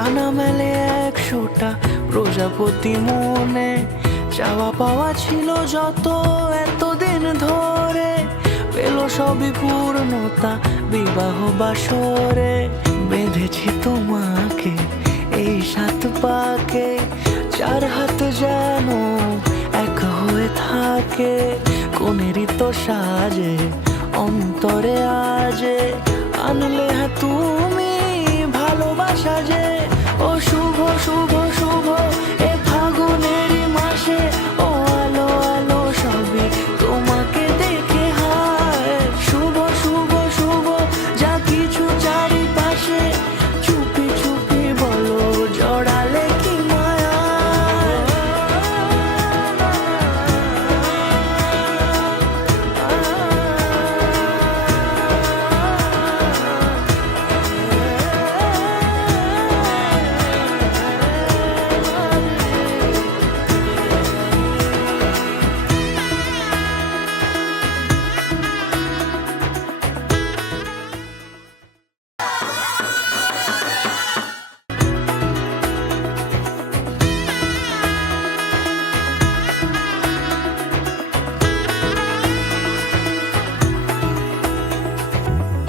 ডানা মেলে 100টা প্রজাপতি মনে, চাওয়া পাওয়া ছিল যত এতদিন ধরে, পেল সবই পূর্ণতা বিবাহ বাসরে। বেঁধেছি তোমাকে এই 7 পাকে, 4 হাত যেন এক হয়ে থাকে। কোনেরই তো সাজে অন্তরে আজে, আনলে তুমি ভালোবাসা যে। ও শুভ শুভ শুভ এ ফাগুনেরই মাসে, ও আলো আলো সবই তোমাকে দেখে হায়। শুভ শুভ শুভ যা কিছু চারিপাশে, চুপি চুপি বলো জড়ালে কি মায়া।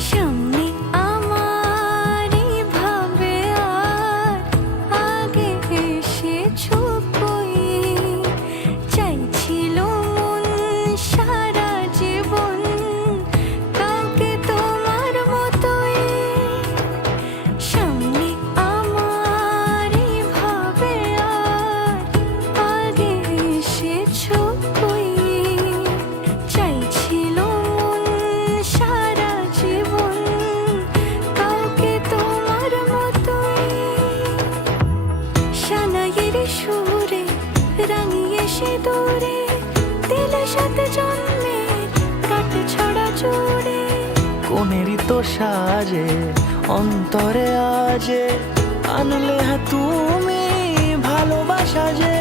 সামনে আমার ভাবে আর আগে এসেছো কই, চাইছিল মন সারা জীবন কাউকে তোমার মতোই। সামনে আমার ভাবে আর আগে এসেছো কই, চাইছিল মন সারা জীবন কাউকে তোমার মতোই। সানাইয়ের সুরে রাঙিয়ে সে দূরে, দিলে 7 জন্মের কাট ছড়া জুড়ে। কোনেরই তো সাজে অন্তরে আজে, আনলে তুমি ভালোবাসা যে।